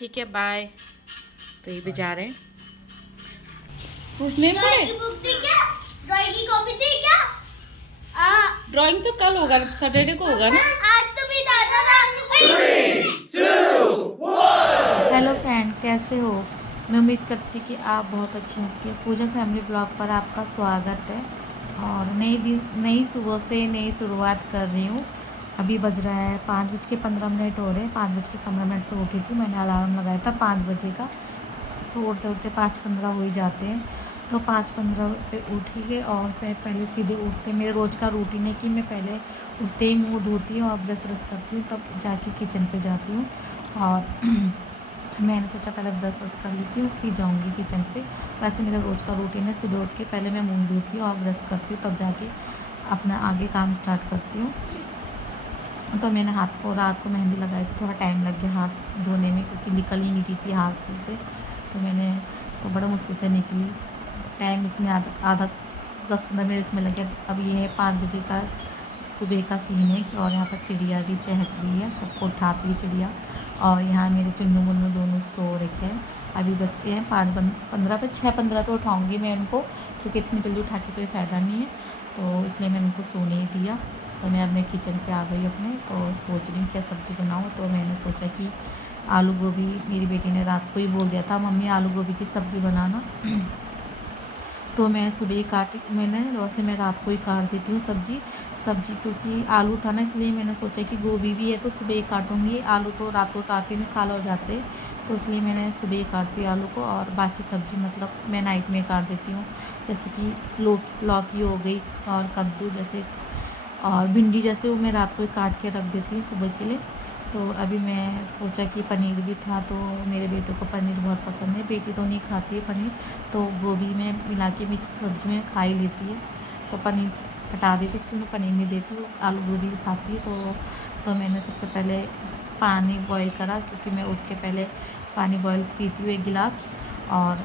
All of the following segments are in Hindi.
ठीक है बाय। तो ये भी जा रहे हैं। कुछ नहीं पढ़े। ड्राइंग की कॉपी थी क्या? ड्राइंग तो कल होगा, सैटरडे को होगा ना। आज तो भी दादा था। हेलो फ्रेंड, कैसे हो? मैं उम्मीद करती कि आप बहुत अच्छे होंगे। पूजा फैमिली ब्लॉग पर आपका स्वागत है। और नई सुबह से नई शुरुआत कर रही हूँ। अभी बज रहा है 5:15 हो रहे हैं। 5:15 पर उठी थी। मैंने अलार्म लगाया था 5 बजे का। तो उठते उठते 5:15 हो ही जाते हैं। तो 5:15 पे उठी है और मैं पहले सीधे उठते, मेरे रोज़ का रूटीन है कि मैं पहले उठते ही मुँह धोती हूँ और ब्रश व्रश करती हूँ, तब जाके किचन पे जाती हूँ। और मैंने सोचा पहले ब्रश व्रश कर लेती हूँ फिर जाऊँगी किचन पे। वैसे मेरा रोज़ का रूटीन है, सुबह उठ के पहले मैं मुँह धोती हूँ और ब्रश करती हूँ, तब जाके अपना आगे काम स्टार्ट करती हूँ। तो मैंने रात को मेहंदी लगाई थी, थोड़ा टाइम लग गया हाथ धोने में क्योंकि निकल ही नहीं रही थी हाथ से। तो मैंने तो बड़ा मुश्किल से निकली। टाइम इसमें आधा 10-15 मिनट इसमें लगे। अब ये है 5 बजे का सुबह का सीन है कि और यहाँ पर चिड़िया भी चहक रही है, सबको उठाती है चिड़िया। और यहाँ मेरे चुन्नू मुन्नू दोनों सो रखे हैं। अभी बज के हैं 5:15 पे, 6:15 पे उठाऊँगी मैं इनको क्योंकि इतनी जल्दी उठा के कोई फ़ायदा नहीं है। तो इसलिए मैंने उनको सोने ही दिया। तो मैं अपने किचन पे आ गई अपने। तो सोच रही हूँ क्या सब्ज़ी बनाऊँ। तो मैंने सोचा कि आलू गोभी, मेरी बेटी ने रात को ही बोल दिया था मम्मी आलू गोभी की सब्ज़ी बनाना। तो मैं सुबह ही मैंने वैसे मैं रात को ही काट देती हूँ सब्ज़ी क्योंकि आलू था ना, इसलिए मैंने सोचा कि गोभी भी है तो सुबह ही काटूँगी। आलू तो रात को काटती नहीं, काला हो जाते, तो इसलिए मैंने सुबह ही काटती हूँ आलू को। और बाकी सब्ज़ी मतलब मैं नाइट में काट देती हूँ, जैसे कि लौकी हो गई और कद्दू जैसे और भिंडी जैसे, वो मैं रात को ही काट के रख देती हूँ सुबह के लिए। तो अभी मैं सोचा कि पनीर भी था, तो मेरे बेटे को पनीर बहुत पसंद है, बेटी तो नहीं खाती है पनीर, तो गोभी में मिला के मिक्स सब्जी में खा ही लेती है। तो पनीर हटा देती, उसको मैं पनीर नहीं देती, वो आलू गोभी खाती है। तो मैंने सबसे पहले पानी बॉईल करा क्योंकि मैं उठ के पहले पानी बॉईल पीती हूँ 1 गिलास। और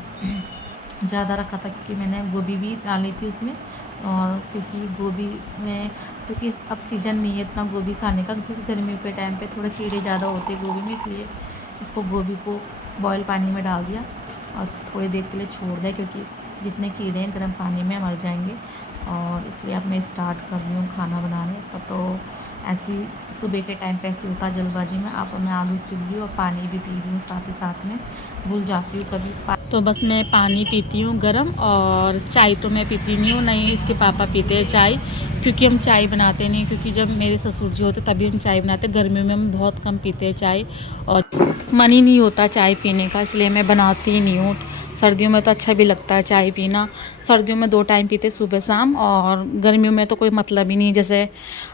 ज़्यादा रखा था क्योंकि मैंने गोभी भी डाली थी उसमें। और क्योंकि गोभी में, क्योंकि अब सीज़न नहीं है इतना गोभी खाने का, क्योंकि गर्मियों के टाइम पे थोड़े कीड़े ज़्यादा होते हैं गोभी में, इसलिए इसको गोभी को बॉयल पानी में डाल दिया और थोड़ी देर के लिए छोड़ दिया क्योंकि जितने कीड़े हैं गर्म पानी में मर जाएंगे। और इसलिए अब मैं स्टार्ट कर रही हूँ खाना बनाने। तब तो ऐसी सुबह के टाइम पे ऐसे होता जल्दबाजी में। अब मैं आलू सीख रही हूँ और पानी भी पी रही हूँ साथ में, भूल जाती हूँ कभी। तो बस मैं पानी पीती हूँ गरम, और चाय तो मैं पीती नहीं हूँ, नहीं इसके पापा पीते हैं चाय, क्योंकि हम चाय बनाते नहीं, क्योंकि जब मेरे ससुर जी होते तभी हम चाय बनाते। गर्मियों में हम बहुत कम पीते हैं चाय और मन ही नहीं होता चाय पीने का, इसलिए मैं बनाती ही नहीं हूँ। सर्दियों में तो अच्छा भी लगता है चाय पीना। सर्दियों में 2 टाइम पीते, सुबह शाम, और गर्मियों में तो कोई मतलब ही नहीं। जैसे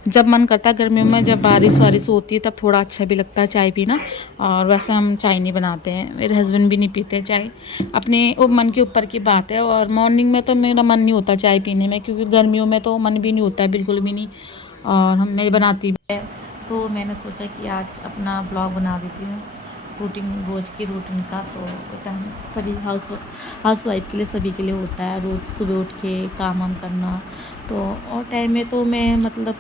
जब मन करता है गर्मियों में, जब बारिश वारिश होती है तब थोड़ा अच्छा भी लगता है चाय पीना। और वैसे हम चाय नहीं बनाते हैं, मेरे हस्बैंड भी नहीं पीते चाय, अपने वो मन के ऊपर की बात है। और मॉर्निंग में तो मेरा मन नहीं होता चाय पीने में, क्योंकि गर्मियों में तो मन भी नहीं होता है, बिल्कुल भी नहीं। और मैं बनाती भी है। तो मैंने सोचा कि आज अपना ब्लॉग बना देती हूँ रूटीन, रोज़ की रूटीन का। तो होता है सभी हाउस वाइफ के लिए, सभी के लिए होता है रोज़ सुबह उठ के काम वाम करना। तो और टाइम में तो मैं मतलब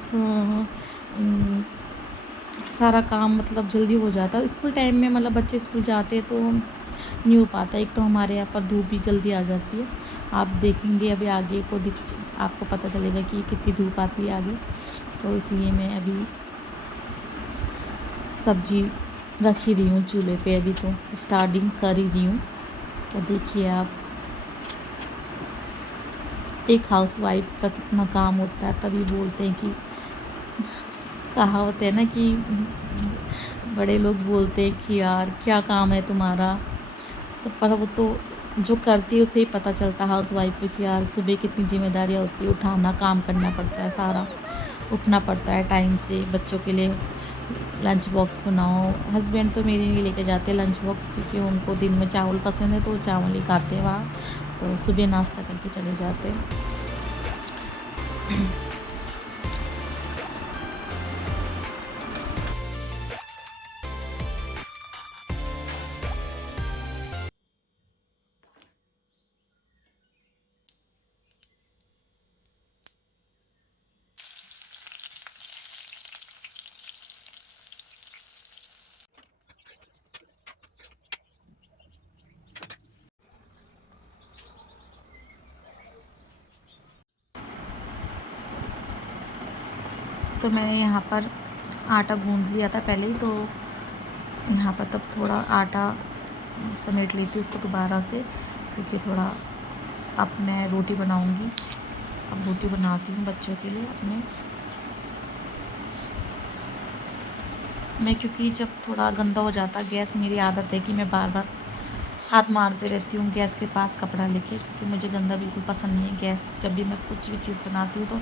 सारा काम मतलब जल्दी हो जाता है। स्कूल टाइम में मतलब बच्चे स्कूल जाते हैं तो नहीं हो पाता। एक तो हमारे यहाँ पर धूप भी जल्दी आ जाती है, आप देखेंगे अभी आगे को आपको पता चलेगा कि कितनी धूप आती है आगे। तो इसलिए मैं अभी सब्जी रख ही रही हूँ चूल्हे पे, अभी तो स्टार्टिंग कर ही रही हूँ। तो देखिए आप, एक हाउसवाइफ का कितना काम होता है। तभी बोलते हैं कि, कहावत है ना कि बड़े लोग बोलते हैं कि यार क्या काम है तुम्हारा। तो पर वो तो जो करती है उसे ही पता चलता है हाउसवाइफ पे कि यार सुबह कितनी जिम्मेदारियाँ होती है, उठाना, काम करना पड़ता है सारा, उठना पड़ता है टाइम से, बच्चों के लिए लंच बॉक्स बनाओ। हस्बैंड तो मेरे नहीं लेके जाते लंच बॉक्स, क्योंकि उनको दिन में चावल पसंद है तो वो चावल ही खाते हैं वहाँ, तो सुबह नाश्ता करके चले जाते हैं। तो मैंने यहाँ पर आटा गूंद लिया था पहले ही, तो यहाँ पर तब थोड़ा आटा समेट लेती हूँ उसको दोबारा से, क्योंकि थोड़ा अब मैं रोटी बनाऊँगी। अब रोटी बनाती हूँ बच्चों के लिए अपने। मैं क्योंकि जब थोड़ा गंदा हो जाता गैस, मेरी आदत है कि मैं बार बार हाथ मारते रहती हूँ गैस के पास कपड़ा लेके, क्योंकि मुझे गंदा बिल्कुल पसंद नहीं है गैस। जब भी मैं कुछ भी चीज़ बनाती हूँ तो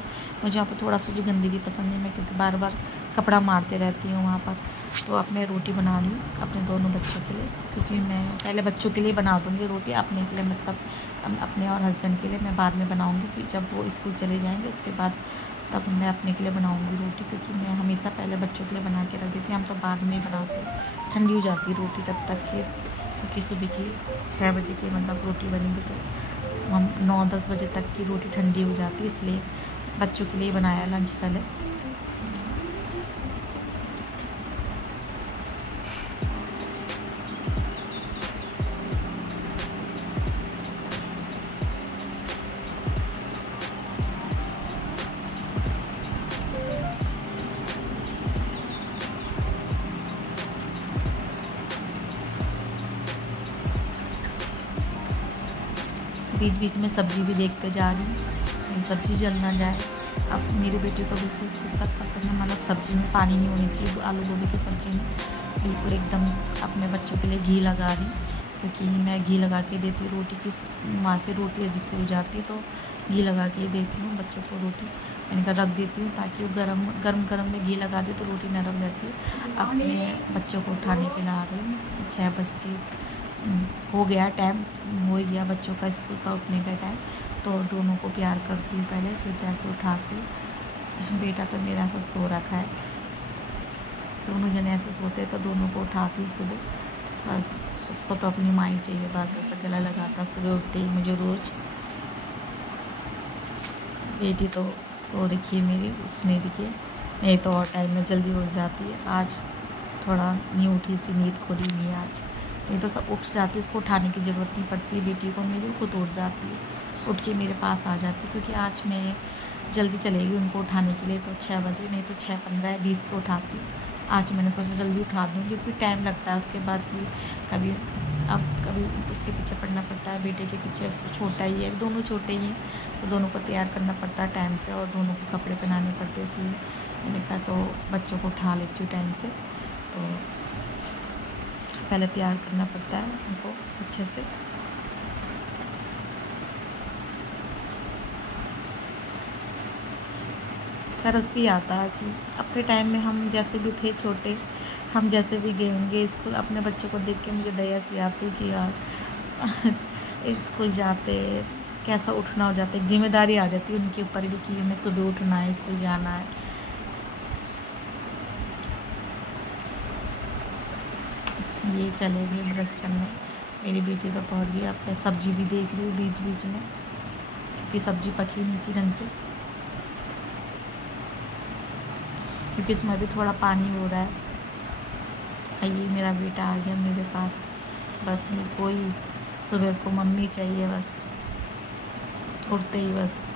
मुझे वहाँ पर थोड़ा सा भी गंदगी पसंद नहीं है, मैं क्योंकि बार बार कपड़ा मारते रहती हूँ वहाँ पर। तो अब मैं रोटी बना रही हूँ अपने दोनों बच्चों के लिए, क्योंकि मैं पहले बच्चों के लिए बना दूँगी रोटी, अपने के लिए मतलब अपने और हस्बैंड के लिए मैं बाद में बनाऊँगी, कि जब वो स्कूल चले जाएँगे उसके बाद तब मैं अपने के लिए बनाऊँगी रोटी, क्योंकि मैं हमेशा पहले बच्चों के लिए बना के रख देती हूँ। हम तो बाद में ही बनाते हैं, ठंडी हो जाती है रोटी तब तक कि, क्योंकि सुबह की 6 बजे की मतलब रोटी बनेगी तो हम 9-10 बजे तक की रोटी ठंडी हो जाती है, इसलिए बच्चों के लिए बनाया लंच पहले। बीच बीच में सब्ज़ी भी देखते जा रही हूँ, सब्ज़ी जल ना जाए। अब मेरे बेटे को बिल्कुल कुछ सब पसंद है, मतलब सब्ज़ी में पानी नहीं होनी चाहिए, आलू गोभी की सब्ज़ी में बिल्कुल एकदम। अपने बच्चों के लिए घी लगा रही, क्योंकि मैं घी लगा के देती हूँ रोटी की, वहाँ से रोटी अजीब सी हो जाती है, तो घी लगा के देती हूँ बच्चों को रोटी। मैंने कहा रख देती हूँ ताकि वो गरम में घी लगा दे तो रोटी नरम रहती है। अब मैं बच्चों को उठाने के लिए आ रही हूँ, 6 बज के हो गया टाइम, हो गया बच्चों का स्कूल का उठने का टाइम। तो दोनों को प्यार करती हूँ पहले, फिर जाके उठाती हूँ। बेटा तो मेरा ऐसा सो रखा है, दोनों जने ऐसे सोते हैं तो दोनों को उठाती हूँ सुबह। बस उसको तो अपनी माँ ही चाहिए, बस ऐसा गला लगाता सुबह उठते ही मुझे रोज़। बेटी तो सो रखी है मेरी, उठने रखी है, नहीं तो और टाइम में जल्दी उठ जाती है। आज थोड़ा नहीं उठी, उसकी नींद खुली नहीं है आज, नहीं तो सब उठ जाती है, उसको उठाने की ज़रूरत नहीं पड़ती बेटी को मेरी, खुद उठ जाती है, उठ के मेरे पास आ जाती है। क्योंकि आज मैं जल्दी चलेगी उनको उठाने के लिए, तो 6 बजे, नहीं तो 6:15-20 पे उठाती हूँ। आज मैंने सोचा जल्दी उठा दूँ, क्योंकि टाइम लगता है उसके बाद कि कभी उसके पीछे पड़ना पड़ता है, बेटे के पीछे, उसको छोटा ही है, दोनों छोटे ही हैं, तो दोनों को तैयार करना पड़ता है टाइम से, और दोनों को कपड़े पहनाने पड़ते हैं, इसलिए मैंने कहा तो बच्चों को उठा लेती हूँ टाइम से। तो पहले प्यार करना पड़ता है उनको अच्छे से। तरस भी आता है कि अपने टाइम में हम जैसे भी थे छोटे, हम जैसे भी गए होंगे स्कूल, अपने बच्चों को देख के मुझे दया सी आती कि यार स्कूल जाते कैसा उठना हो जाता है, एक जिम्मेदारी आ जाती है उनके ऊपर भी कि हमें सुबह उठना है, स्कूल जाना है। ये चले गए ब्रश करने, मेरी बेटी तो पहुंच गई। अब मैं सब्ज़ी भी देख रही हूँ बीच बीच में, क्योंकि सब्ज़ी पकी नहीं थी ढंग से, क्योंकि इसमें भी थोड़ा पानी हो रहा है। ये मेरा बेटा आ गया मेरे पास, बस मेरे कोई सुबह उसको मम्मी चाहिए, बस उठते ही बस।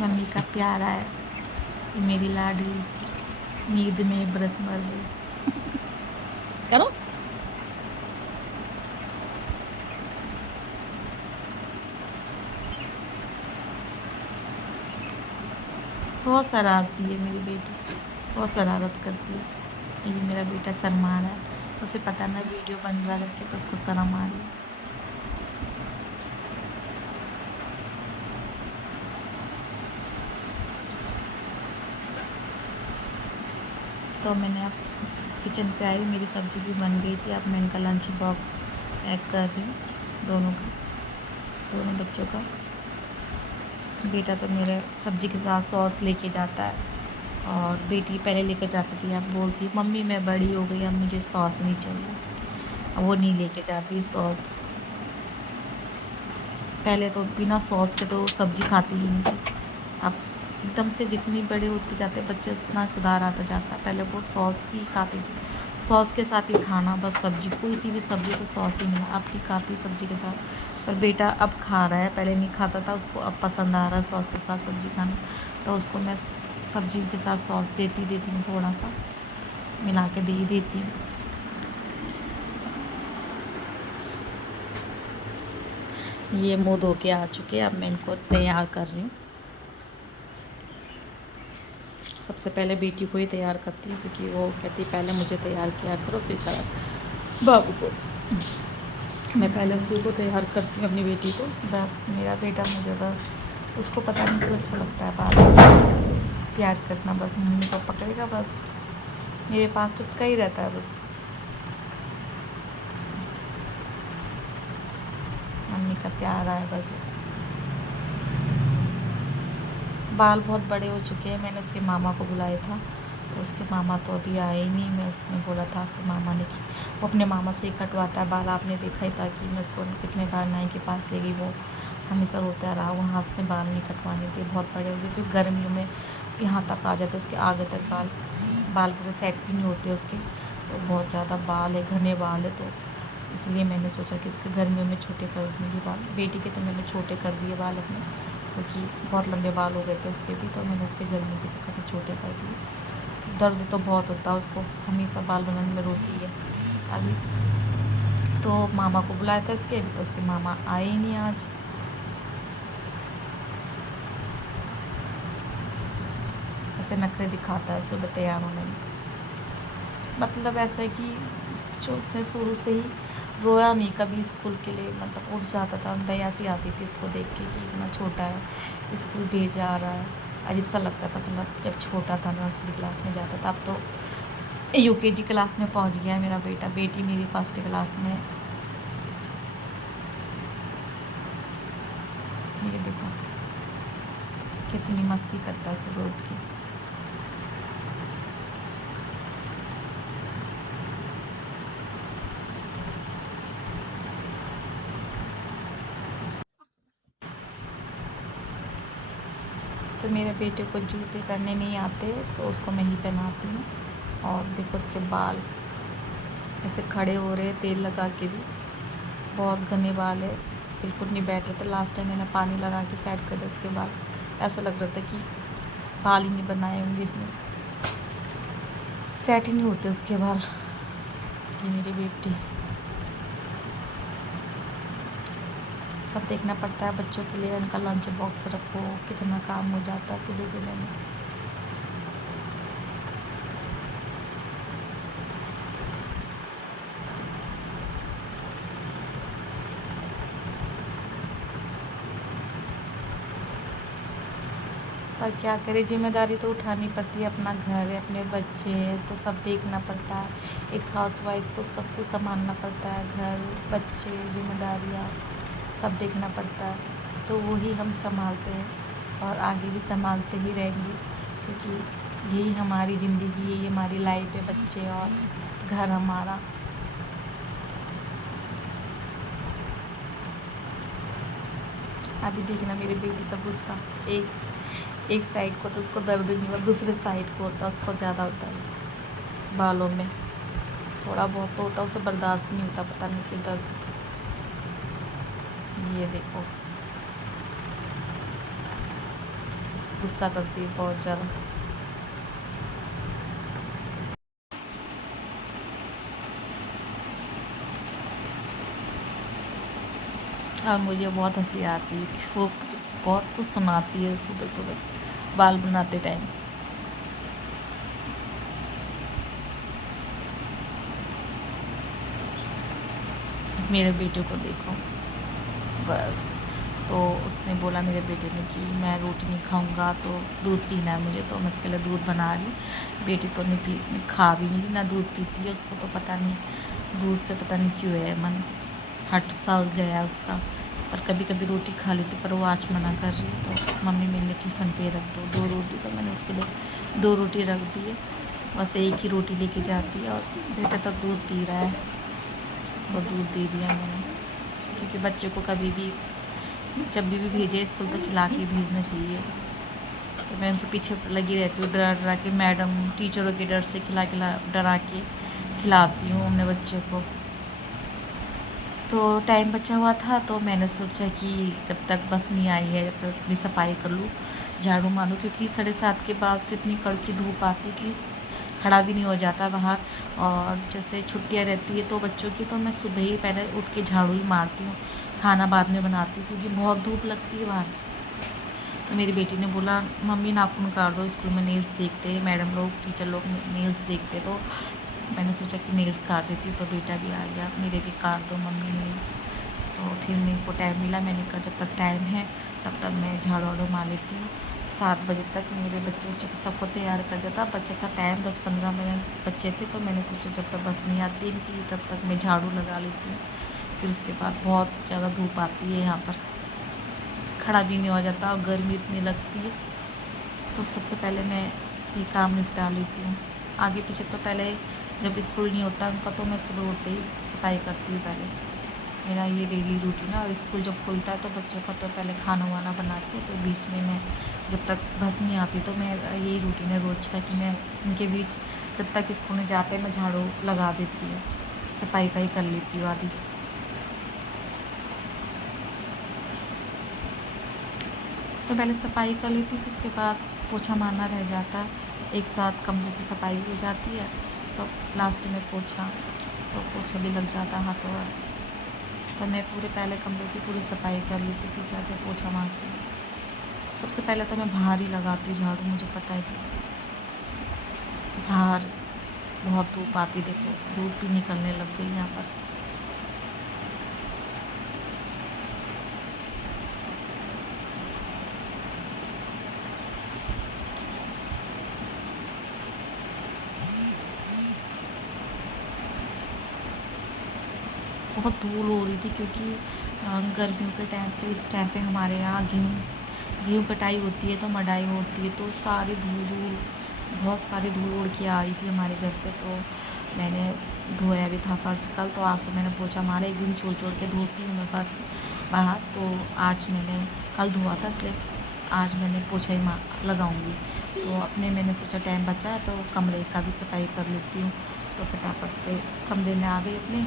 मम्मी का प्यार आया, मेरी लाडली नींद में ब्रश मर रही। करो। बहुत शरारती है मेरी बेटी, बहुत शरारत करती है। ये मेरा बेटा शर्मा रहा है, उसे पता ना वीडियो बन रहा करके, तो उसको शर्म आ रही है। तो मैंने अब किचन पे आई, मेरी सब्ज़ी भी बन गई थी। अब मैं इनका लंच बॉक्स पैक कर रही हूँ, दोनों बच्चों का। बेटा तो मेरे सब्ज़ी के साथ सॉस लेके जाता है, और बेटी पहले लेके जाती थी, अब बोलती मम्मी मैं बड़ी हो गई, अब मुझे सॉस नहीं चाहिए, अब वो नहीं लेके जाती सॉस। पहले तो बिना सॉस के तो सब्ज़ी खाती ही नहीं थी, अब एकदम से जितनी बड़े होते जाते बच्चे उतना सुधार आता जाता। पहले वो सॉस ही खाती थी, सॉस के साथ ही खाना, बस सब्जी, कोई सी भी सब्जी तो सॉस ही मिला, अब नहीं खाती सब्जी के साथ। पर बेटा अब खा रहा है, पहले नहीं खाता था, उसको अब पसंद आ रहा है सॉस के साथ सब्जी खाना। तो उसको मैं सब्जी के साथ सॉस देती हूँ, थोड़ा सा मिला के दे ही देती हूँ। ये मुँह धो के आ चुके हैं, अब मैं इनको तैयार कर रही हूँ। सबसे पहले बेटी को ही तैयार करती हूँ, क्योंकि वो कहती पहले मुझे तैयार किया करो फिर करा बाबू को। मैं पहले उसी को तैयार करती हूँ, अपनी बेटी को। बस मेरा बेटा मुझे बस, उसको पता नहीं क्यों अच्छा लगता है बात प्यार करना, बस मम्मी को पकड़ेगा, बस मेरे पास चिपका ही रहता है, बस मम्मी का प्यार आए बस। बाल बहुत बड़े हो चुके हैं, मैंने उसके मामा को बुलाया था, तो उसके मामा तो अभी आए ही नहीं। मैं उसने बोला था उसके मामा ने कि वो अपने मामा से ही कटवाता है बाल, आपने देखा ही था कि मैं उसको कितने बार नाई के पास ले गई, वो हमेशा रोता रहा, वहाँ उसने बाल नहीं कटवाने थे, बहुत बड़े हो गए, क्योंकि गर्मियों में यहाँ तक आ जाते, उसके आगे तक बाल पूरे सेट भी नहीं होते उसके, तो बहुत ज़्यादा बाल है, घने बाल है, तो इसलिए मैंने सोचा कि इसके गर्मियों में छोटे कर दूँगी बाल। बेटी के तो मैंने छोटे कर दिए बाल अपने, क्योंकि बहुत लंबे बाल हो गए थे उसके भी, तो मैंने उसके गर्मियों के चक्कर से छोटे कर दिए। दर्द तो बहुत होता है उसको, हमेशा बाल बनाने में रोती है। अभी तो मामा को बुलाया था इसके, अभी तो उसके मामा आए ही नहीं आज। ऐसे नखरे दिखाता है सुबह तैयार होने में, मतलब ऐसा है कि जो से शुरू से ही रोया नहीं कभी स्कूल के लिए, मतलब उठ जाता था, दया सी आती थी इसको देख के कि इतना छोटा है, स्कूल भेजा आ रहा है, अजीब सा लगता था। मतलब जब छोटा था, नर्सरी क्लास में जाता था, अब तो यूकेजी क्लास में पहुंच गया है मेरा बेटा, बेटी मेरी फर्स्ट क्लास में। ये देखो कितनी मस्ती करता है सुबह उठ के। तो मेरे बेटे को जूते पहनने नहीं आते, तो उसको मैं ही पहनाती हूँ। और देखो उसके बाल ऐसे खड़े हो रहे हैं तेल लगा के भी, बहुत घने बाल है, बिल्कुल नहीं बैठ रहे थे। लास्ट टाइम मैंने पानी लगा के सेट करे उसके बाल, ऐसा लग रहा था कि बाल ही नहीं बनाए होंगे इसने, सेट ही नहीं होते उसके बाल। ये मेरी बेटी, सब देखना पड़ता है बच्चों के लिए, उनका लंच बॉक्स रखो, कितना काम हो जाता है सुबह सुबह में। पर क्या करें, जिम्मेदारी तो उठानी पड़ती है, अपना घर है, अपने बच्चे हैं, तो सब देखना पड़ता है। एक हाउसवाइफ को सब कुछ संभालना पड़ता है, घर, बच्चे, जिम्मेदारियाँ सब देखना पड़ता है, तो वही हम संभालते हैं और आगे भी संभालते ही रहेंगे, क्योंकि यही हमारी ज़िंदगी, यही हमारी लाइफ है, बच्चे और घर हमारा। अभी देखना मेरी बेटी का गुस्सा, एक साइड को तो उसको दर्द नहीं हुआ, दूसरे साइड को होता, उसको ज़्यादा दर्द बालों में, थोड़ा बहुत तो होता, उसे बर्दाश्त नहीं होता, पता नहीं क्यों दर्द। ये देखो गुस्सा करती है बहुत ज़्यादा। और मुझे बहुत हंसी आती है कि वो बहुत कुछ सुनाती है सुबह सुबह बाल बनाते टाइम। मेरे बेटे को देखो बस, तो उसने बोला मेरे बेटे ने कि मैं रोटी नहीं खाऊंगा, तो दूध पीना है मुझे, तो मैं उसके लिए दूध बना रही हूँ। बेटी तो नहीं खा भी नहीं, ना दूध पीती है, उसको तो पता नहीं दूध से पता नहीं क्यों है मन हट सा गया उसका। पर कभी कभी रोटी खा लेती, पर वो आज मना कर रही है, तो मम्मी मेरे लिए टिफ़िन पे रख दो 2 रोटी, तो मैंने उसके लिए 2 रोटी रख दी है, बस एक ही रोटी लेके जाती है। और बेटा तो दूध पी रहा है, उसको दूध दे दिया मैंने, क्योंकि बच्चे को कभी भी जब भी भेजे स्कूल तो खिला के भेजना चाहिए, तो मैं उनके पीछे लगी रहती हूँ, डरा डरा के, मैडम टीचरों के डर से डरा के खिलाती हूँ अपने बच्चों को। तो टाइम बचा हुआ था तो मैंने सोचा कि जब तक बस नहीं आई है जब तक अपनी सफाई कर लूँ, झाड़ू मारूँ, क्योंकि 7:30 के बाद से इतनी कड़की धूप आती कि खड़ा भी नहीं हो जाता बाहर। और जैसे छुट्टियां रहती है तो बच्चों की, तो मैं सुबह ही पहले उठ के झाड़ू ही मारती हूँ, खाना बाद में बनाती हूँ क्योंकि बहुत धूप लगती है बाहर। तो मेरी बेटी ने बोला मम्मी नाखून काट दो, स्कूल में नेल्स देखते, मैडम लोग टीचर लोग नेल्स देखते। तो मैंने सोचा कि नेल्स काट देती हूँ, तो बेटा भी आ गया, मेरे भी काट दो मम्मी नेल्स। तो फिर मेरे को टाइम मिला, मैंने कहा जब तक टाइम है तब तक मैं झाड़ू वाड़ू मार लेती हूँ। 7 बजे तक मेरे बच्चों को सबको तैयार कर देता, बच्चा था टाइम 10-15 मिनट बच्चे थे। तो मैंने सोचा जब तक बस नहीं आती इनकी तब तक मैं झाड़ू लगा लेती हूँ। फिर उसके बाद बहुत ज़्यादा धूप आती है यहाँ पर, खड़ा भी नहीं हो जाता और गर्मी इतनी लगती है। तो सबसे पहले मैं ये काम निपटा लेती हूँ। आगे पीछे तो पहले जब स्कूल नहीं होता उनका तो मैं सुबह उठते ही सफाई करती हूँ पहले, मेरा ये डेली रूटीन है। और स्कूल जब खुलता है तो बच्चों का तो पहले खाना वाना बना के, तो बीच में मैं जब तक बस नहीं आती तो मैं यही रूटीन है रोज़ का कि मैं उनके बीच जब तक स्कूल में जाते हैं मैं झाड़ू लगा देती हूँ, सफाई कर लेती हूँ आदि। तो पहले सफाई कर लेती हूँ, फिर उसके बाद पोछा मारना रह जाता, एक साथ कमरे की सफाई हो जाती है। तो लास्ट में पोछा भी लग जाता हाथों पर। तो मैं पूरे पहले कमरे की पूरी सफाई कर लेती हूँ, फिर जाके पोछा मारती हूँ। सबसे पहले तो मैं बाहर ही लगाती हूँ झाड़ू, मुझे पता है कि बाहर बहुत धूप आती, देखो धूप भी निकलने लग गई यहाँ पर। बहुत धूल हो रही थी क्योंकि गर्मियों के टाइम पे, इस टाइम पे हमारे यहाँ गेहूँ कटाई होती है तो मढ़ाई होती है, तो सारी बहुत सारी धूल उड़ के आई थी हमारे घर पे। तो मैंने धोया भी था फर्श कल, तो आज तो मैंने पोछा मारा, एक दिन छोड़ के धोती हूँ मैं फर्श बाहर। तो आज मैंने कल धोआ था इसलिए आज मैंने पोछा ही लगाऊंगी। तो अपने मैंने सोचा टाइम बचा है तो कमरे का भी सफाई कर लेती हूँ। तो फटाफट से कमरे में आ गई,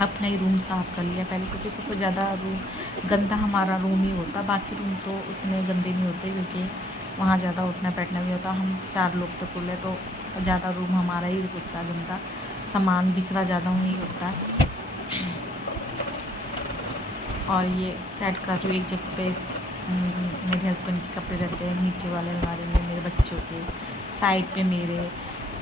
अपना ही रूम साफ़ कर लिया पहले, क्योंकि सबसे ज़्यादा रूम गंदा हमारा रूम ही होता, बाकी रूम तो उतने गंदे नहीं होते क्योंकि वहाँ ज़्यादा उठना बैठना भी होता। हम 4 लोग तो कुल है, तो ज़्यादा रूम हमारा ही होता गंदा, सामान बिखरा ज़्यादा वहीं होता है। और ये सेट कर रही हूँ एक जगह पे, मेरे हस्बैंड के कपड़े रहते हैं नीचे वाले अलमारी में, मेरे बच्चों के साइड पे मेरे।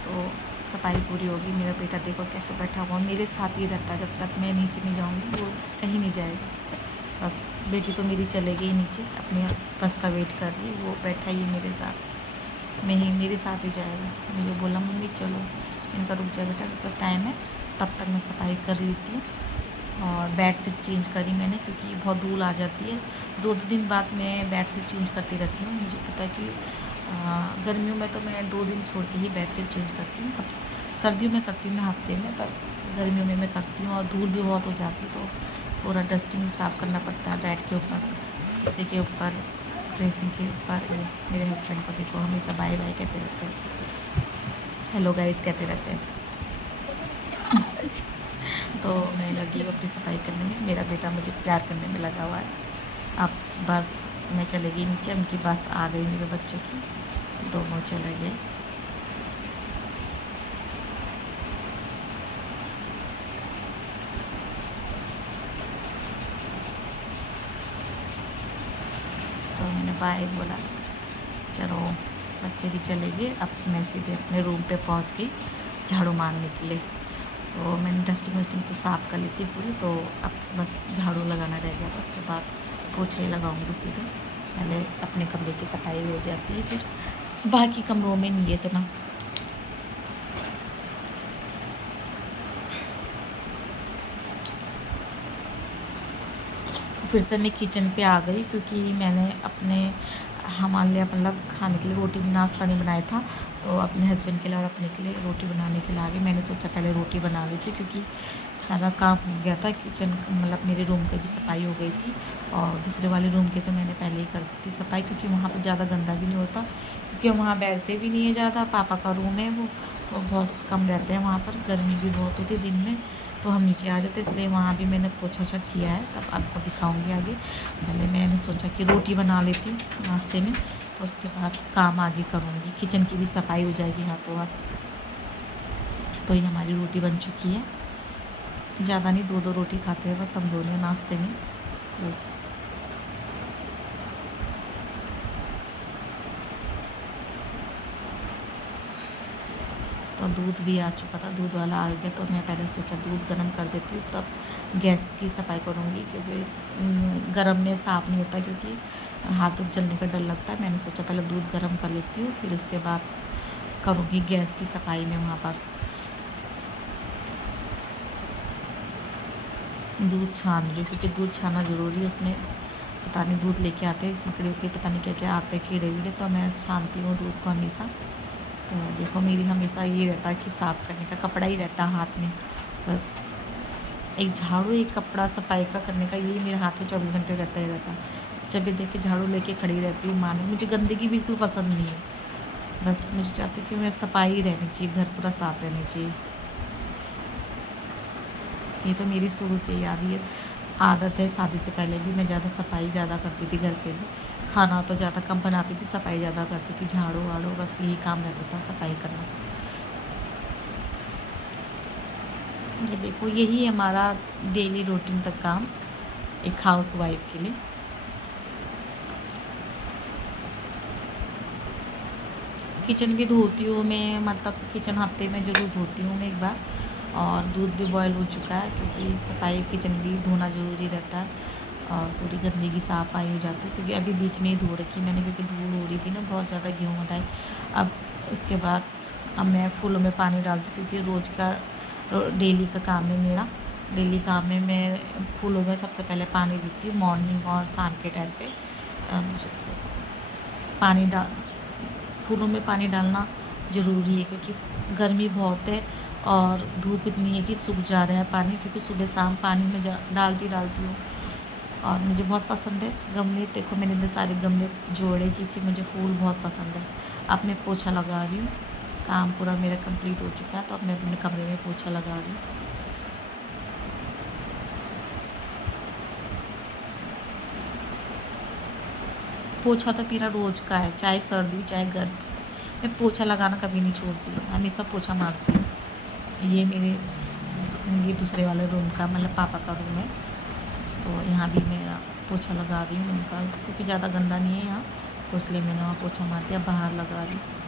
तो सफाई पूरी होगी। मेरा बेटा देखो कैसे बैठा हुआ मेरे साथ ही रहता है, जब तक मैं नीचे नहीं जाऊंगी वो कहीं नहीं जाएगा। बस बेटी तो मेरी चले गई नीचे, अपने बस का वेट कर रही, वो बैठा ही मेरे साथ, मेरे साथ ही जाएगा। मुझे बोला मम्मी चलो, इनका रुक जाए बेटा, जब तक टाइम है तब तक मैं सफाई कर लेती हूँ। और बेड शीट चेंज करी मैंने क्योंकि बहुत धूल आ जाती है। 2 दिन बाद मैं बेड शीट चेंज करती रहती हूँ। मुझे पता है कि गर्मियों में तो मैं 2 दिन छोड़ के ही बेड शीट चेंज करती हूँ। सर्दियों में करती हूँ मैं हफ्ते में, पर गर्मियों में मैं करती हूँ। और धूल भी बहुत हो जाती है तो पूरा डस्टिंग साफ़ करना पड़ता है, बेड के ऊपर, शीशे के ऊपर, ड्रेसिंग के ऊपर। मेरे हस्बैंड को देखो हमेशा बाय बाय कहते रहते हैं, हेलो गाइस कहते रहते हैं। तो मैं लगी हूँ अपनी सफाई करने में, मेरा बेटा मुझे प्यार करने में लगा हुआ है। अब बस मैं चले गई नीचे, उनकी बस आ गई मेरे बच्चों की, दोनों चले गए। तो मैंने बाय बोला, चलो बच्चे भी चले गए। अब मैं सीधे अपने रूम पे पहुंच गई झाड़ू मारने के लिए। तो मैंने डस्टिंग वस्टिंग तो साफ़ कर ली थी पूरी, तो अब बस झाड़ू लगाना रह गया था। उसके बाद पोछे लगाऊंगी सीधे, पहले अपने कमरे की सफाई हो जाती है, फिर बाकी कमरों में नहीं है इतना। फिर से मैं किचन पे आ गई क्योंकि मैंने अपने हमारे लिए मतलब खाने के लिए रोटी भी नाश्ता नहीं बनाया था, तो अपने हस्बैंड के लिए और अपने के लिए रोटी बनाने के लिए आ गए। मैंने सोचा पहले रोटी बना लेती क्योंकि सारा काम हो गया था। किचन मतलब मेरे रूम की भी सफाई हो गई थी और दूसरे वाले रूम की तो मैंने पहले ही कर दी थी सफाई, क्योंकि वहाँ पर ज़्यादा गंदा भी नहीं होता, क्योंकि हम वहाँ बैठते भी नहीं है ज़्यादा। पापा का रूम है वो, तो बहुत कम रहते हैं वहाँ पर, गर्मी भी बहुत होती है दिन में, तो हम नीचे आ जाते, इसलिए वहाँ भी मैंने पोछा ओछा किया है, तब आपको दिखाऊंगी आगे। पहले मैंने सोचा कि रोटी बना लेती हूँ नाश्ते में, तो उसके बाद काम आगे करूँगी, किचन की भी सफाई हो जाएगी हाथों हाथ। तो ये हमारी रोटी बन चुकी है, ज़्यादा नहीं, 2-2 रोटी खाते हैं बस हम दोनों नाश्ते में बस। तो दूध भी आ चुका था, दूध वाला आ गया, तो मैं पहले सोचा दूध गर्म कर देती हूँ, तब गैस की सफाई करूँगी, क्योंकि गर्म में साफ़ नहीं होता, क्योंकि हाथ जलने का डर लगता है। मैंने सोचा पहले दूध गर्म कर लेती हूँ, फिर उसके बाद करूँगी गैस की सफाई में वहाँ पर। दूध छान रही हूँ, क्योंकि दूध छाना ज़रूरी है, उसमें पता नहीं दूध लेके आते हैं मकड़ी के, पता नहीं क्या क्या आते हैं कीड़े वीड़े, तो मैं छानती हूँ दूध को हमेशा। तो देखो मेरी हमेशा ये रहता है कि साफ़ करने का कपड़ा ही रहता है हाथ में, बस एक झाड़ू एक कपड़ा सफाई का करने का, यही मेरे हाथ में 24 घंटे रहता ही रहता है। जब भी देख के झाड़ू लेके खड़ी रहती हूँ मानो, मुझे गंदगी बिल्कुल पसंद नहीं है, बस मुझे चाहती कि मैं सफाई ही रहनी चाहिए, घर पूरा साफ़ रहना चाहिए। ये तो मेरी शुरू से ही आदत है, शादी से पहले भी मैं ज़्यादा सफाई ज़्यादा करती थी घर पे भी, खाना तो ज़्यादा कम बनाती थी, सफाई ज़्यादा करती थी, झाड़ू वाड़ू बस यही काम रहता था, सफाई करना। ये देखो यही हमारा डेली रूटीन का काम एक हाउस वाइफ के लिए। किचन भी धोती हूँ मैं, मतलब किचन हफ्ते में ज़रूर धोती हूँ मैं एक बार, और दूध भी बॉयल हो चुका है, क्योंकि सफाई किचन भी धोना ज़रूरी रहता है, और पूरी गंदगी सफाई हो जाती है, क्योंकि अभी बीच में ही धो रखी मैंने, क्योंकि धूल हो रही थी ना बहुत ज़्यादा गेहूँ हटाई। अब उसके बाद अब मैं फूलों में पानी डालती हूँ, क्योंकि रोज़ का डेली का काम है मेरा, डेली काम में मैं फूलों में सबसे पहले पानी देती हूँ मॉर्निंग और शाम के टाइम पे। पानी फूलों में पानी डालना ज़रूरी है, क्योंकि गर्मी बहुत है और धूप इतनी है कि सूख जा रहा है पानी, क्योंकि सुबह शाम पानी में डालती हूँ, और मुझे बहुत पसंद है गमले। देखो मैंने इतने सारे गमले जोड़े, क्योंकि मुझे फूल बहुत पसंद है। अब मैं पोछा लगा रही हूँ, काम पूरा मेरा कंप्लीट हो चुका है, तो अब मैं अपने कमरे में पोछा लगा रही हूँ। पोछा तो मेरा रोज़ का है, चाहे सर्दी चाहे गर्मी, मैं पोछा लगाना कभी नहीं छोड़ती, हमेशा पोछा मारती हूँ। ये दूसरे वाले रूम का मतलब पापा का रूम है, तो यहाँ भी मैं पोछा लगा रही हूँ उनका, क्योंकि ज़्यादा गंदा नहीं है यहाँ, तो इसलिए मैंने वहाँ पोछा मार दिया, बाहर लगा रही हूँ।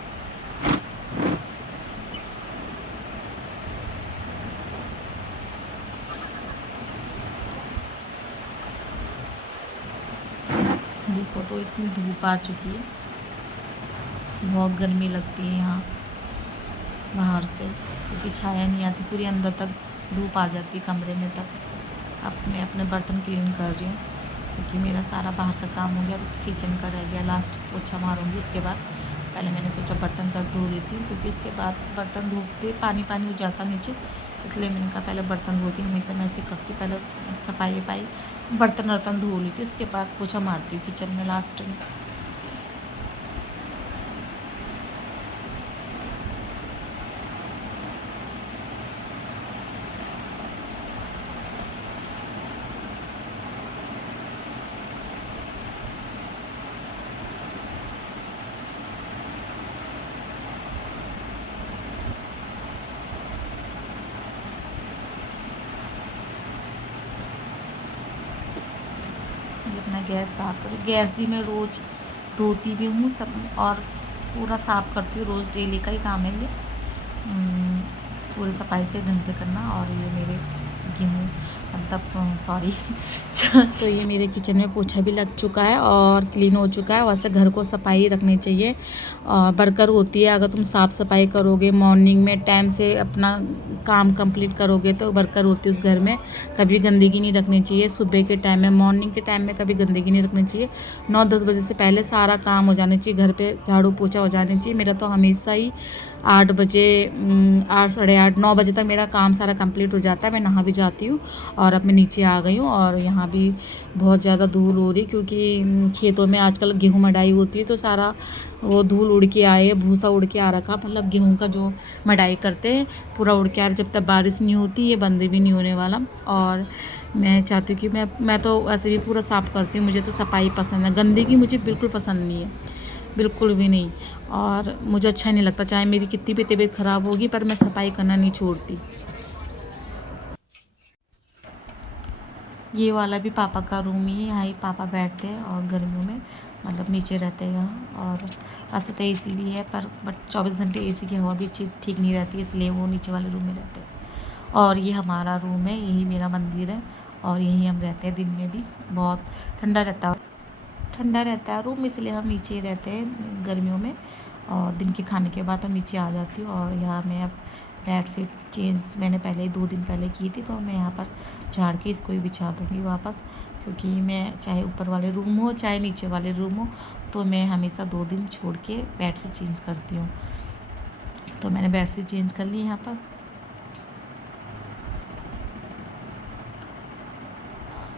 देखो तो इतनी धूप आ चुकी है, बहुत गर्मी लगती है यहाँ बाहर से, क्योंकि छाया नहीं आती, पूरी अंदर तक धूप आ जाती कमरे में तक। अब मैं अपने बर्तन क्लीन कर रही हूँ, क्योंकि मेरा सारा बाहर का काम हो गया, अब किचन का रह गया, लास्ट पोछा मारूंगी। उसके बाद पहले मैंने सोचा बर्तन कर धो लेती हूँ, क्योंकि उसके बाद बर्तन धोते पानी हो जाता नीचे, इसलिए मैंने कहा पहले बर्तन धोती, हमेशा मैं ऐसे करती हूँ, पहले सफाई बर्तन धो लेती हूँ, उसके बाद पोछा मारती हूँ किचन में लास्ट में। अपना गैस साफ़ करूँ, गैस भी मैं रोज़ धोती भी हूँ सब, और पूरा साफ़ करती हूँ, रोज़ डेली का ही काम है ये, पूरी सफाई से ढंग से करना। और ये मेरे चुकी हूँ, मतलब सॉरी। तो ये मेरे किचन में पोछा भी लग चुका है और क्लीन हो चुका है। वैसे घर को सफाई रखनी चाहिए और बरकत होती है अगर तुम साफ़ सफाई करोगे, मॉर्निंग में टाइम से अपना काम कंप्लीट करोगे तो बरकत होती है उस घर में। कभी गंदगी नहीं रखनी चाहिए सुबह के टाइम में, मॉर्निंग के टाइम में कभी गंदगी नहीं रखनी चाहिए। 9-10 बजे से पहले सारा काम हो जाना चाहिए, घर पे झाड़ू पोछा हो जाना चाहिए। मेरा तो हमेशा ही 8 बजे 8 साढ़े 8 9 बजे तक मेरा काम सारा कंप्लीट हो जाता है। मैं नहा भी जाती हूँ और अब मैं नीचे आ गई हूँ और यहाँ भी बहुत ज़्यादा धूल हो रही क्योंकि खेतों में आजकल गेहूँ मड़ाई होती है तो सारा वो धूल उड़ के आए, भूसा उड़ के आ रखा, मतलब गेहूँ का जो मड़ाई करते हैं पूरा उड़ के आ रहा। जब तक बारिश नहीं होती ये बंद भी नहीं होने वाला। और मैं चाहती हूँ कि मैं तो वैसे भी पूरा साफ़ करती हूँ, मुझे तो सफाई पसंद है, गंदगी मुझे बिल्कुल पसंद नहीं है, बिल्कुल भी नहीं। और मुझे अच्छा नहीं लगता, चाहे मेरी कितनी भी तबीयत ख़राब होगी पर मैं सफाई करना नहीं छोड़ती। ये वाला भी पापा का रूम ही है, यहाँ ही पापा बैठते हैं और गर्मियों में मतलब नीचे रहते हैं यहाँ। और वैसे तो एसी भी है पर बट 24 घंटे एसी की हवा भी ठीक नहीं रहती है, इसलिए वो नीचे वाले रूम में रहते हैं। और ये हमारा रूम है, यही मेरा मंदिर है और यहीं हम रहते हैं। दिन में भी बहुत ठंडा रहता है रूम, इसलिए हम नीचे ही रहते हैं गर्मियों में। और दिन के खाने के बाद हम नीचे आ जाती हूँ और यहाँ मैं अब बेडशीट चेंज मैंने पहले 2 दिन पहले की थी, तो मैं यहाँ पर झाड़ के इसको ही बिछा दूँगी वापस, क्योंकि मैं चाहे ऊपर वाले रूम हो चाहे नीचे वाले रूम हो तो मैं हमेशा 2 दिन छोड़ के बेडशीट चेंज करती हूँ। तो मैंने बेडशीट चेंज कर ली यहाँ पर।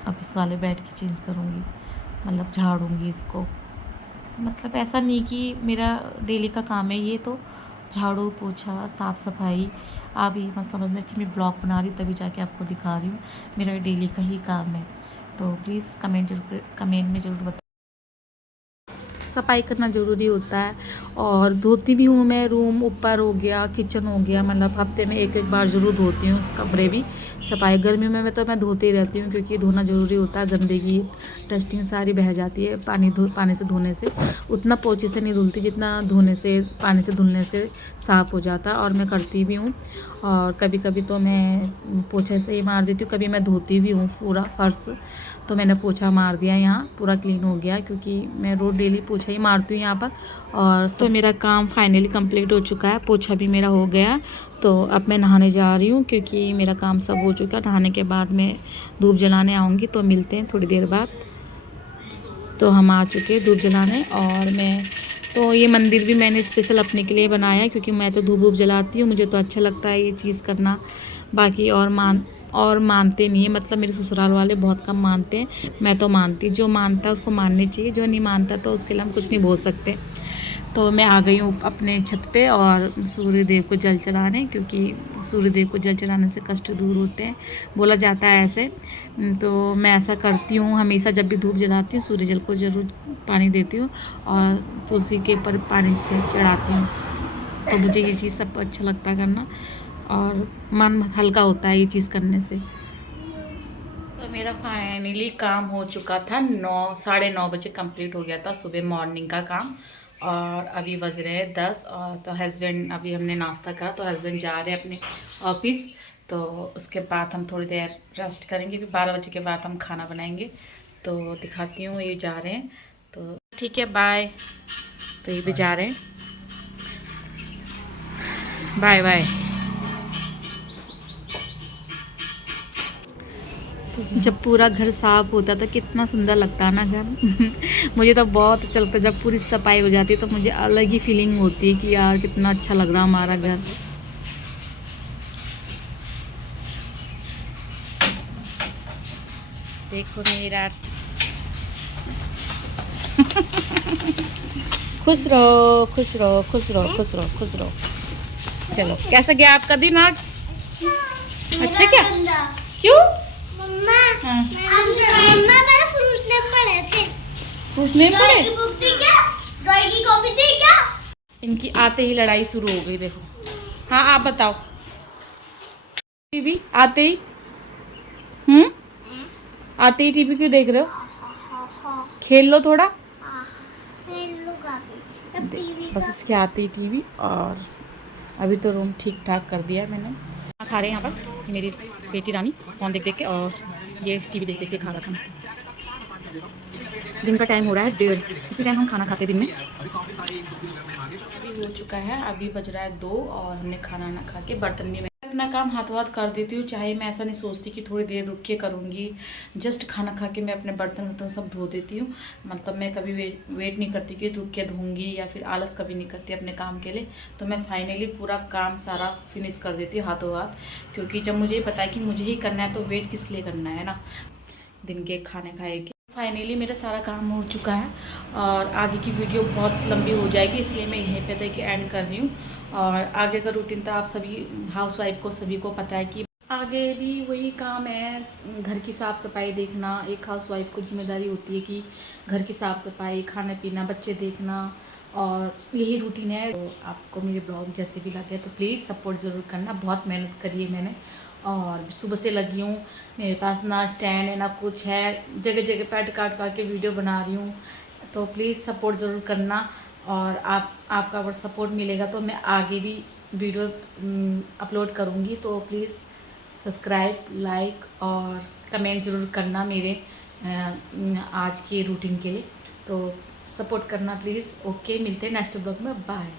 अब इस वाले बेड की चेंज करूँगी, मतलब झाड़ूँगी इसको। मतलब ऐसा नहीं कि मेरा डेली का काम है ये, तो झाड़ू पोछा साफ़ सफाई। आप ये मत समझना कि मैं ब्लॉग बना रही हूँ तभी जाके आपको दिखा रही हूँ, मेरा डेली का ही काम है। तो प्लीज़ कमेंट में ज़रूर बताएं। सफाई करना ज़रूरी होता है और धोती भी हूँ मैं, रूम ऊपर हो गया, किचन हो गया, मतलब हफ्ते में एक बार ज़रूर धोती हूँ। कमरे भी सफाई गर्मियों में तो मैं धोती रहती हूँ क्योंकि धोना ज़रूरी होता है। गंदगी डस्टिंग सारी बह जाती है पानी से धोने से। उतना पोछे से नहीं धुलती जितना धोने से, पानी से धुलने से साफ़ हो जाता है और मैं करती भी हूँ। और कभी कभी तो मैं पोछे से ही मार देती हूँ, कभी मैं धोती भी हूँ पूरा फर्श। तो मैंने पोछा मार दिया, यहाँ पूरा क्लीन हो गया क्योंकि मैं रोज़ डेली पोछा ही मारती हूँ यहाँ पर। और तो मेरा काम फाइनली कंप्लीट हो चुका है, पोछा भी मेरा हो गया। तो अब मैं नहाने जा रही हूँ क्योंकि मेरा काम सब हो चुका है। नहाने के बाद मैं धूप जलाने आऊँगी, तो मिलते हैं थोड़ी देर बाद। तो हम आ चुके हैं धूप जलाने। और मैं तो ये मंदिर भी मैंने स्पेशल अपने के लिए बनाया है क्योंकि मैं तो धूप जलाती हूँ, मुझे तो अच्छा लगता है ये चीज़ करना। बाकी और मानते नहीं है, मतलब मेरे ससुराल वाले बहुत कम मानते हैं, मैं तो मानती। जो मानता है उसको माननी चाहिए, जो नहीं मानता तो उसके लिए हम कुछ नहीं बोल सकते। तो मैं आ गई हूँ अपने छत पे और सूर्य देव को जल चढ़ाने, क्योंकि सूर्य देव को जल चढ़ाने से कष्ट दूर होते हैं, बोला जाता है ऐसे। तो मैं ऐसा करती हूँ हमेशा, जब भी धूप जलाती हूँ सूर्य जल को ज़रूर पानी देती हूँ और तुलसी के ऊपर पानी चढ़ाती हूँ। तो मुझे ये चीज़ सब अच्छा लगता है करना और मन हल्का होता है ये चीज़ करने से। तो मेरा फाइनली काम हो चुका था, 9 साढ़े 9 बजे कंप्लीट हो गया था सुबह मॉर्निंग का काम। और अभी बज रहे हैं 10। और तो हस्बैंड, अभी हमने नाश्ता करा तो हस्बैंड जा रहे हैं अपने ऑफिस। तो उसके बाद हम थोड़ी देर रेस्ट करेंगे, फिर 12 बजे के बाद हम खाना बनाएंगे। तो दिखाती हूँ, ये जा रहे हैं तो ठीक है, बाय। तो ये भी जा रहे हैं, बाय बाय। जब पूरा घर साफ होता था कितना सुंदर लगता है ना घर। मुझे तो बहुत अच्छा लगता है जब पूरी सफाई हो जाती है, तो मुझे अलग ही फीलिंग होती है कि यार कितना अच्छा लग रहा हमारा घर। देखो मेरा खुश रहो खुश रहो खुश रहो खुश रहो खुश रहो। चलो, कैसा गया आपका दिन आज? अच्छा क्या? क्यों? मम्मा मम्मा मैंने फ्रूट्स नेम पढ़े थे। फ्रूट्स नेम ड्राइंग पढ़े? की बुक थी क्या? ड्राइंग की कॉपी थी क्या? इनकी आते ही लड़ाई शुरू हो गई, देखो। हाँ आप बताओ। टीवी आते ही आते ही टीवी क्यों देख रहे हो? खेल लो थोड़ा। बस इसके आते ही टीवी। और अभी तो रूम ठीक ठाक कर दिया है मैंने। खा रहे हैं यहाँ पर, मेरी बेटी रानी फ़ोन देख देख के और ये टीवी देख देख के खा रहा था। दिन का टाइम हो रहा है 1:30, इसी टाइम हम खाना खाते दिन में। अभी हो चुका है, अभी बज रहा है 2 और हमने खाना ना खा के बर्तन भी मैं अपना काम हाथों हाथ कर देती हूँ। चाहे मैं ऐसा नहीं सोचती कि थोड़ी देर रुक के करूँगी, जस्ट खाना खा के मैं अपने बर्तन वर्तन सब धो देती हूँ। मतलब मैं कभी वेट नहीं करती कि रुक के धोऊंगी, या फिर आलस कभी नहीं करती अपने काम के लिए। तो मैं फाइनली पूरा काम सारा फिनिश कर देती हूँ हाथों हाथ, क्योंकि जब मुझे पता है कि मुझे ही करना है तो वेट किस लिए करना है ना, दिन के खाने खाए के। फाइनली मेरा सारा काम हो चुका है और आगे की वीडियो बहुत लंबी हो जाएगी, इसलिए मैं यहीं पे देख के एंड कर रही हूँ। और आगे का रूटीन तो आप सभी हाउसवाइफ को सभी को पता है कि आगे भी वही काम है, घर की साफ़ सफाई देखना। एक हाउसवाइफ को जिम्मेदारी होती है कि घर की साफ़ सफाई, खाना पीना, बच्चे देखना, और यही रूटीन है। तो आपको मेरे ब्लॉग जैसे भी लगे तो प्लीज़ सपोर्ट ज़रूर करना। बहुत मेहनत करी है मैंने और सुबह से लगी हूँ। मेरे पास ना स्टैंड है ना कुछ है, जगह जगह पैड काट काट के वीडियो बना रही हूँ। तो प्लीज़ सपोर्ट ज़रूर करना, और आपका अगर सपोर्ट मिलेगा तो मैं आगे भी वीडियो अपलोड करूँगी। तो प्लीज़ सब्सक्राइब, लाइक और कमेंट ज़रूर करना मेरे आज के रूटीन के लिए। तो सपोर्ट करना प्लीज़। ओके, मिलते हैं नेक्स्ट ब्लॉग में। बाय।